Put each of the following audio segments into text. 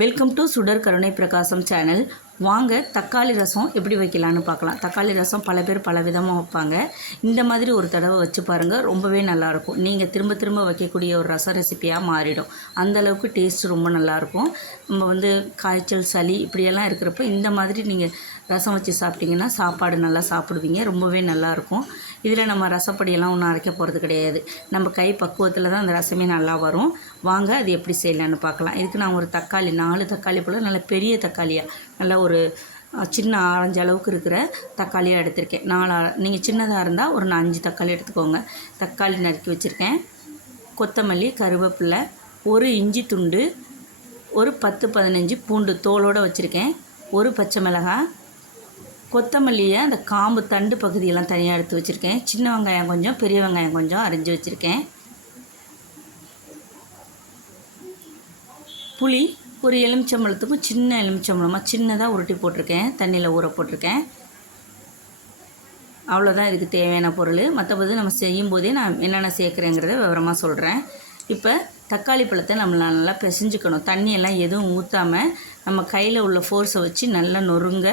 Welcome to சுடர் கருணை பிரகாசம் சேனல் வாங்க தக்காளி ரசம் எப்படி வைக்கலான்னு பார்க்கலாம். தக்காளி ரசம் பல பேர் பல விதமாக வைப்பாங்க. இந்த மாதிரி ஒரு தடவை வச்சு பாருங்கள் ரொம்பவே நல்லாயிருக்கும். நீங்கள் திரும்ப திரும்ப வைக்கக்கூடிய ஒரு ரச ரெசிப்பியாக மாறிடும். அந்தளவுக்கு டேஸ்ட் ரொம்ப நல்லாயிருக்கும். நம்ம வந்து காய்ச்சல் சளி இப்படியெல்லாம் இருக்கிறப்ப இந்த மாதிரி நீங்கள் ரசம் வச்சு சாப்பிட்டிங்கன்னா சாப்பாடு நல்லா சாப்பிடுவீங்க. ரொம்பவே நல்லாயிருக்கும். இதில் நம்ம ரசப்பொடியெல்லாம் ஒன்றும் அரைக்க போகிறது கிடையாது. நம்ம கை பக்குவத்தில் தான் அந்த ரசமே நல்லா வரும். வாங்க அது எப்படி செய்யலான்னு பார்க்கலாம். இதுக்கு நான் ஒரு தக்காளி நாலு தக்காளி போல் நல்ல பெரிய தக்காளியாக நல்ல ஒரு சின்ன ஆரஞ்சு அளவுக்கு இருக்கிற தக்காளியாக எடுத்திருக்கேன். நாலு நீங்கள் சின்னதாக இருந்தால் ஒரு நான் அஞ்சு தக்காளி எடுத்துக்கோங்க. தக்காளி நறுக்கி வச்சுருக்கேன். கொத்தமல்லி கருவேப்பிலை ஒரு இஞ்சி துண்டு ஒரு பத்து பதினஞ்சு பூண்டு தோலோடு வச்சுருக்கேன். ஒரு பச்சை மிளகாய் கொத்தமல்லியை அந்த காம்பு தண்டு பகுதியெல்லாம் தனியாக எடுத்து வச்சுருக்கேன். சின்ன வெங்காயம் கொஞ்சம் பெரிய வெங்காயம் கொஞ்சம் அரிஞ்சு வச்சுருக்கேன். புளி ஒரு எலுமிச்சம்பழத்துக்கும் சின்ன எலுமிச்சம்பழமாக சின்னதாக உருட்டி போட்டிருக்கேன். தண்ணியில் ஊற போட்டிருக்கேன். அவ்வளோதான் இதுக்கு தேவையான பொருள். மற்றபடி நம்ம செய்யும் போதே நான் என்னென்ன சேர்க்குறேங்கிறத விவரமாக சொல்கிறேன் இப்போ தக்காளி பழத்தை நம்ம நல்லா பிசைஞ்சுக்கணும். தண்ணியெல்லாம் எதுவும் ஊற்றாமல் நம்ம கையில் உள்ள ஃபோர்ஸை வச்சு நல்லா நொறுங்க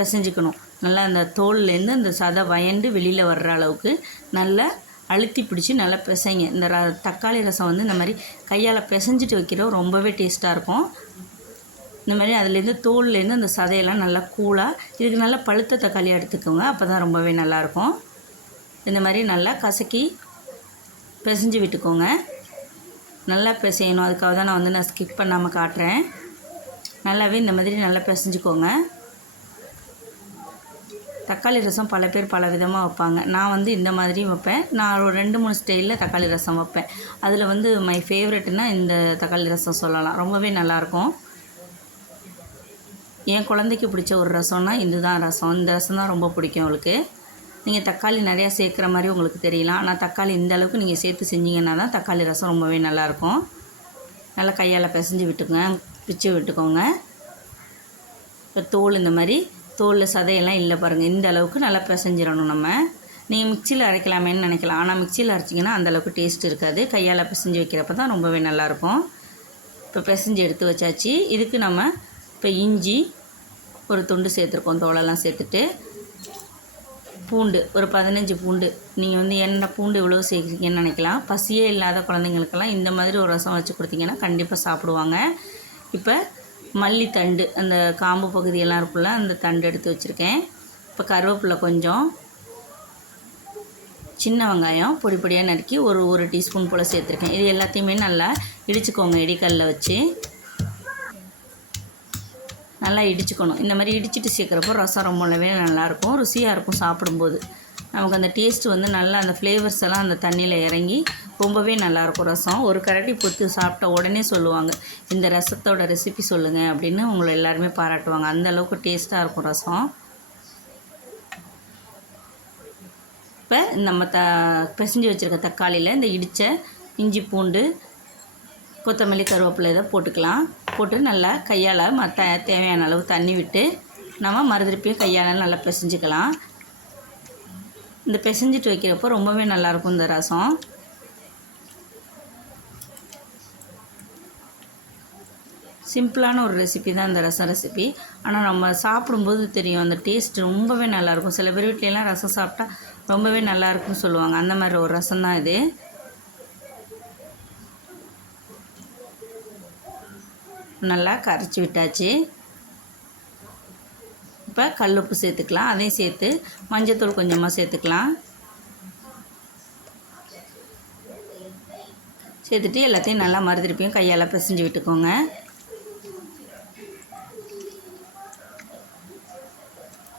பிசைஞ்சுக்கணும். நல்லா அந்த தோல்லேருந்து அந்த சதை வயண்டு வெளியில் வர்ற அளவுக்கு நல்லா அழுத்தி பிடிச்சி நல்லா பிசைங்க. இந்த ர தக்காளி ரசம் வந்து இந்த மாதிரி கையால் பிசைஞ்சிட்டு வைக்கிறோம் ரொம்பவே டேஸ்ட்டாக இருக்கும். இந்த மாதிரி அதுலேருந்து தோல்லேருந்து அந்த சதையெல்லாம் நல்லா கூலாக இதுக்கு நல்லா பழுத்த தக்காளியாக எடுத்துக்கோங்க அப்போ தான் ரொம்பவே நல்லாயிருக்கும் இந்த மாதிரி நல்லா கசக்கி பிசைஞ்சு விட்டுக்கோங்க. நல்லா பிசையணும். அதுக்காக தான் நான் வந்து நான் ஸ்கிப் பண்ணாமல் காட்டுறேன். நல்லாவே இந்த மாதிரி நல்லா பிசைஞ்சுக்கோங்க. தக்காளி ரசம் பல பேர் பல விதமாக வைப்பாங்க. நான் வந்து இந்த மாதிரி வைப்பேன். நான் ஒரு ரெண்டு மூணு ஸ்டைலில் தக்காளி ரசம் வைப்பேன். அதில் வந்து மை ஃபேவரெட்னா இந்த தக்காளி ரசம் சொல்லலாம். ரொம்பவே நல்லாயிருக்கும். என் குழந்தைக்கு பிடிச்ச ஒரு ரசம்னா இதுதான் ரசம். இந்த ரசம் தான் ரொம்ப பிடிக்கும் அவளுக்கு. நீங்கள் தக்காளி நிறையா சேர்க்குற மாதிரி உங்களுக்கு தெரியலாம். ஆனால் தக்காளி இந்த அளவுக்கு நீங்கள் சேர்த்து செஞ்சீங்கன்னா தான் தக்காளி ரசம் ரொம்பவே நல்லாயிருக்கும். நல்லா கையால் பிசைஞ்சு விட்டுக்கோங்க. பிச்சு விட்டுக்கோங்க. இப்போ தோல் இந்த மாதிரி தோலில் சதையெல்லாம் இல்லை பாருங்கள் இந்த அளவுக்கு நல்லா பிசைஞ்சிடணும் நம்ம. நீங்கள் மிக்சியில் அரைக்கலாமேன்னு நினைக்கலாம். ஆனால் மிக்சியில் அரைச்சிங்கன்னா அந்தளவுக்கு டேஸ்ட் இருக்காது. கையால் பிசைஞ்சு வைக்கிறப்ப தான் ரொம்பவே நல்லாயிருக்கும் இப்போ பிசைஞ்சு எடுத்து வச்சாச்சு. இதுக்கு நம்ம இப்போ இஞ்சி ஒரு துண்டு சேர்த்துருக்கோம். தோலெல்லாம் சேர்த்துட்டு பூண்டு ஒரு பதினஞ்சு பூண்டு. நீங்கள் வந்து என்ன பூண்டு இவ்வளோ சேர்க்குறீங்கன்னு நினைக்கலாம். பசியே இல்லாத குழந்தைங்களுக்கெல்லாம் இந்த மாதிரி ஒரு ரசம் வச்சு கொடுத்தீங்கன்னா கண்டிப்பாக சாப்பிடுவாங்க. இப்போ மல்லித்தண்டு அந்த காம்பு பகுதியெல்லாம் இருக்குல்ல அந்த தண்டு எடுத்து வச்சுருக்கேன். இப்போ கருவேப்பிலை கொஞ்சம் சின்ன வெங்காயம் பொடி பொடியாக நறுக்கி ஒரு ஒரு டீஸ்பூன் போல் சேர்த்துருக்கேன். இது எல்லாத்தையுமே நல்லா இடிச்சுக்கோங்க இடிக்கல்ல வச்சு. நல்லா இடிச்சுக்கணும். இந்த மாதிரி இடிச்சிட்டு சேர்க்குறப்போ ரசம் ரொம்பவே நல்லாயிருக்கும் ருசியாக இருக்கும் சாப்பிடும்போது. நமக்கு அந்த டேஸ்ட் வந்து நல்லா அந்த ஃப்ளேவர்ஸ் எல்லாம் அந்த தண்ணியில் இறங்கி ரொம்பவே நல்லாயிருக்கும் ரசம். ஒரு கரட்டி பொத்து சாப்பிட்ட உடனே சொல்லுவாங்க இந்த ரசத்தோட ரெசிபி சொல்லுங்கள் அப்படின்னு உங்களை எல்லாருமே பாராட்டுவாங்க. அந்த அளவுக்கு டேஸ்ட்டாக இருக்கும் ரசம். இப்போ நம்ம த பிசைஞ்சு வச்சுருக்க தக்காளியில் இந்த இடித்த இஞ்சி பூண்டு கொத்தமல்லி கருவேப்பிலை இதை போட்டுக்கலாம். போட்டு நல்லா கையால் மற்ற தேவையான அளவு தண்ணி விட்டு நம்ம மறுதிருப்பியும் கையால் நல்லா பிசைஞ்சுக்கலாம். இந்த பிசைஞ்சிட்டு வைக்கிறப்போ ரொம்பவே நல்லாயிருக்கும் இந்த ரசம். சிம்பிளான ஒரு ரெசிபி தான் இந்த ரசம் ரெசிபி. ஆனால் நம்ம சாப்பிடும்போது தெரியும் அந்த டேஸ்ட் ரொம்பவே நல்லாயிருக்கும். சில பேர் வீட்லலாம் ரசம் சாப்பிட்டா ரொம்பவே நல்லாயிருக்குன்னு சொல்லுவாங்க. அந்த மாதிரி ஒரு ரசம் தான் இது. நல்லா கரைச்சி விட்டாச்சு. இப்போ கல் உப்பு சேர்த்துக்கலாம். அதையும் சேர்த்து மஞ்சத்தூள் கொஞ்சமாக சேர்த்துக்கலாம். சேர்த்துட்டு எல்லாத்தையும் நல்லா மறுதிருப்பியும் கையால் பிசைஞ்சு விட்டுக்கோங்க.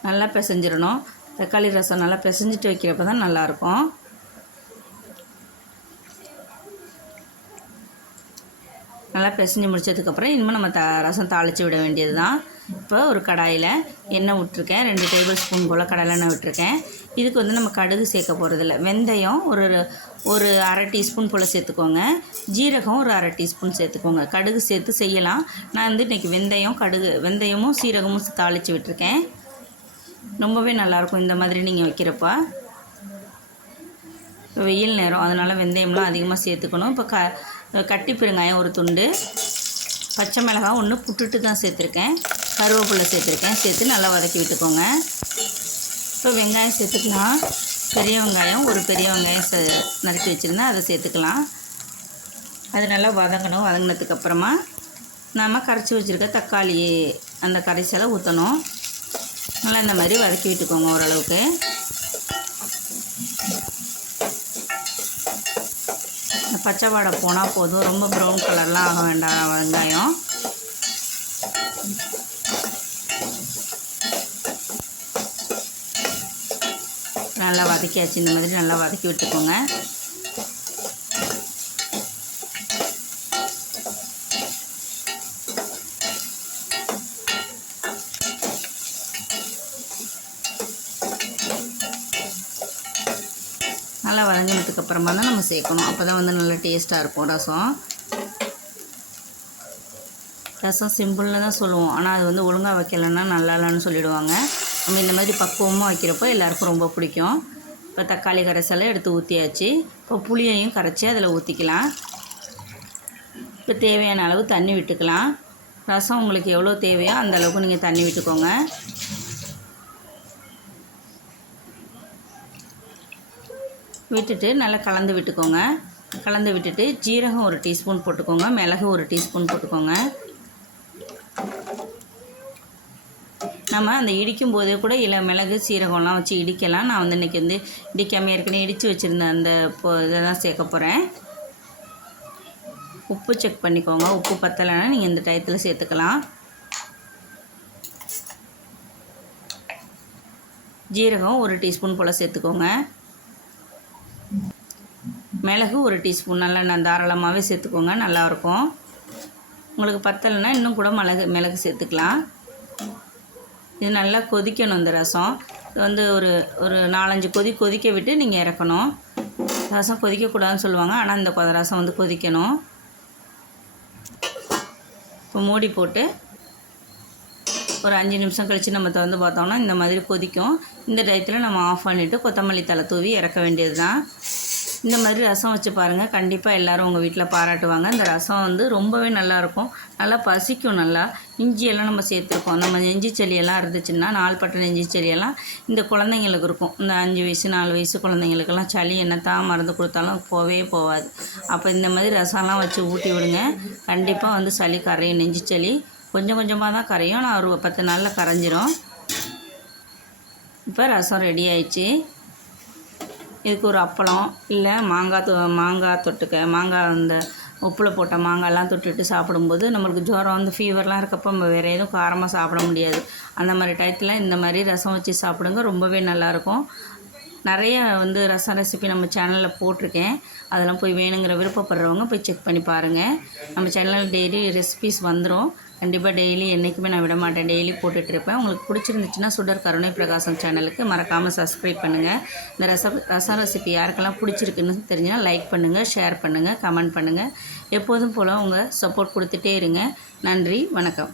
நல்லா பிசைஞ்சிடணும். தக்காளி ரசம் நல்லா பிசைஞ்சிட்டு வைக்கிறப்ப தான் நல்லாயிருக்கும். நல்லா பிசைஞ்சு முடிச்சதுக்கப்புறம் இனிமேல் நம்ம த ரசம் தாளித்து விட வேண்டியது தான் இப்போ ஒரு கடாயில் எண்ணெய் விட்டுருக்கேன். ரெண்டு டேபிள் ஸ்பூன் போல் கடலெண்ணெய் விட்டுருக்கேன். இதுக்கு வந்து நம்ம கடுகு சேர்க்க போகிறதில்ல வெந்தயம் ஒரு ஒரு அரை டீஸ்பூன் போல் சேர்த்துக்கோங்க. ஜீரகம் ஒரு அரை டீஸ்பூன் சேர்த்துக்கோங்க. கடுகு சேர்த்து செய்யலாம். நான் வந்து இன்றைக்கி வெந்தயம் கடுகு வெந்தயமும் சீரகமும் தாளித்து விட்டுருக்கேன். ரொம்பவே நல்லாயிருக்கும் இந்த மாதிரி நீங்கள் வைக்கிறப்ப. இப்போ வெயில் நேரம். அதனால் வெந்தயம்லாம் அதிகமாக சேர்த்துக்கணும். இப்போ க கட்டி பெருங்காயம் ஒரு துண்டு. பச்சை மிளகாய் ஒன்று புட்டுட்டு தான் சேர்த்துருக்கேன். கருவேப்பிலை சேர்த்துருக்கேன். சேர்த்து நல்லா வதக்கி விட்டுக்கோங்க. இப்போ வெங்காயம் சேர்த்துக்கலாம். பெரிய வெங்காயம் ஒரு பெரிய வெங்காயம் சே நறுக்கி வச்சுருந்தேன் அதை சேர்த்துக்கலாம். அது நல்லா வதங்கணும். வதங்கினதுக்கப்புறமா நாம் கரைச்சி வச்சுருக்க தக்காளி அந்த கரைசலை ஊற்றணும் நல்லா இந்த மாதிரி வதக்கி விட்டுக்கோங்க ஓரளவுக்கு. இந்த பச்சை வாடை போனால் போதும். ரொம்ப ப்ரௌன் கலர்லாம் ஆக வேண்டாம் வெங்காயம். நல்லா வதக்கியாச்சு. இந்த மாதிரி நல்லா வதக்கி விட்டுக்கோங்க. நல்லா வதங்கினதுக்கு அப்புறமா தான் நம்ம சேர்க்கணும். அப்போ தான் வந்து நல்லா டேஸ்ட்டாக இருக்கும் ரசம். ரசம் சிம்பிளில் தான் சொல்லுவோம். ஆனால் அது வந்து ஒழுங்காக வைக்கலைன்னா நல்லா இல்லைன்னு சொல்லிவிடுவாங்க நம்ம இந்த மாதிரி பக்குவமாக வைக்கிறப்போ எல்லாருக்கும் ரொம்ப பிடிக்கும். இப்போ தக்காளி கரைசலை எடுத்து ஊற்றியாச்சு இப்போ புளியையும் கரைச்சி அதில் ஊற்றிக்கலாம் இப்போ தேவையான அளவு தண்ணி விட்டுக்கலாம். ரசம் உங்களுக்கு எவ்வளோ தேவையோ அந்த அளவுக்கு நீங்கள் தண்ணி விட்டுக்கோங்க. விட்டுட்டு நல்லா கலந்து விட்டுக்கோங்க. கலந்து விட்டுட்டு ஜீரகம் ஒரு டீஸ்பூன் போட்டுக்கோங்க. மிளகு ஒரு டீஸ்பூன் போட்டுக்கோங்க. நம்ம அந்த இடிக்கும் போதே கூட இல்லை மிளகு சீரகம்லாம் வச்சு இடிக்கலாம். நான் வந்து இன்றைக்கி வந்து இடிக்காமல் ஏற்கனவே இடித்து வச்சுருந்தேன் அந்த இப்போ இதை தான் சேர்க்க போகிறேன் உப்பு செக் பண்ணிக்கோங்க. உப்பு பத்தலைன்னா நீங்கள் இந்த டயத்தில் சேர்த்துக்கலாம். ஜீரகம் ஒரு டீஸ்பூன் போல் சேர்த்துக்கோங்க. மிளகு ஒரு டீஸ்பூன். நல்லா நான் தாராளமாகவே சேர்த்துக்கோங்க. நல்லாயிருக்கும் உங்களுக்கு பத்தலைன்னா இன்னும் கூட மிளகு மிளகு சேர்த்துக்கலாம். இது நல்லா கொதிக்கணும் இந்த ரசம். வந்து ஒரு ஒரு நாலஞ்சு கொதி கொதிக்க விட்டு நீங்கள் இறக்கணும். ரசம் கொதிக்கக்கூடாதுன்னு சொல்லுவாங்க. ஆனால் இந்த கொத ரசம் வந்து கொதிக்கணும். இப்போ மூடி போட்டு ஒரு அஞ்சு நிமிஷம் கழித்து நம்ம திறந்து பார்த்தோம்னா இந்த மாதிரி கொதிக்கும். இந்த டயத்தில் நம்ம ஆஃப் பண்ணிவிட்டு கொத்தமல்லி தலை தூவி இறக்க வேண்டியது தான் இந்த மாதிரி ரசம் வச்சு பாருங்கள் கண்டிப்பாக எல்லோரும் உங்கள் வீட்டில் பாராட்டுவாங்க. இந்த ரசம் வந்து ரொம்பவே நல்லாயிருக்கும் நல்லா பசிக்கும் நல்லா. இஞ்சியெல்லாம் நம்ம சேர்த்துருக்கோம். நம்ம நெஞ்சு செடியெல்லாம் இருந்துச்சுன்னா நாள்பட்ட நெஞ்சு செடியெல்லாம் இந்த குழந்தைங்களுக்கு இருக்கும். இந்த அஞ்சு வயசு நாலு வயசு குழந்தைங்களுக்கெல்லாம் சளி என்னத்தான் மருந்து கொடுத்தாலும் போவே போகாது அப்போ இந்த மாதிரி ரசம்லாம் வச்சு ஊட்டி விடுங்க. கண்டிப்பாக வந்து சளி கரையும். நெஞ்சு சளி கொஞ்சம் கொஞ்சமாக தான் கரையும். நான் ஒரு பத்து நாளில் கரைஞ்சிரும். இப்போ ரசம் ரெடி ஆயிடுச்சு. இதுக்கு ஒரு அப்பளம் இல்லை மாங்காய் தொ மாங்காய் தொட்டுக்க மாங்காய் அந்த உப்பில் போட்ட மாங்காய்லாம் தொட்டுட்டு சாப்பிடும்போது நம்மளுக்கு ஜுரம் வந்து ஃபீவர்லாம் இருக்கப்போ நம்ம வேறு எதுவும் காரமாக சாப்பிட முடியாது. அந்த மாதிரி டயத்தில் இந்த மாதிரி ரசம் வச்சு சாப்பிடுங்க ரொம்பவே நல்லாயிருக்கும். நிறைய வந்து ரசம் ரெசிபி நம்ம சேனலில் போட்டிருக்கேன். அதெல்லாம் போய் வேணுங்கிற விருப்பப்படுறவங்க போய் செக் பண்ணி பாருங்கள் நம்ம சேனலில் டெய்லி ரெசிபிஸ் வந்துடும் கண்டிப்பாக டெய்லி என்றைக்குமே நான் விட மாட்டேன். டெய்லி போட்டுட்ருப்பேன் உங்களுக்கு பிடிச்சிருந்துச்சுன்னா சுடர் கருணை பிரகாசம் சேனலுக்கு மறக்காமல் சப்ஸ்கிரைப் பண்ணுங்கள் இந்த ரச ரசம் ரெசிபி யாருக்கெல்லாம் பிடிச்சிருக்குன்னு தெரிஞ்சுன்னா லைக் பண்ணுங்கள் ஷேர் பண்ணுங்கள் கமெண்ட் பண்ணுங்கள் எப்போதும் போல் உங்கள் சப்போர்ட் கொடுத்துட்டே இருங்க. நன்றி வணக்கம்.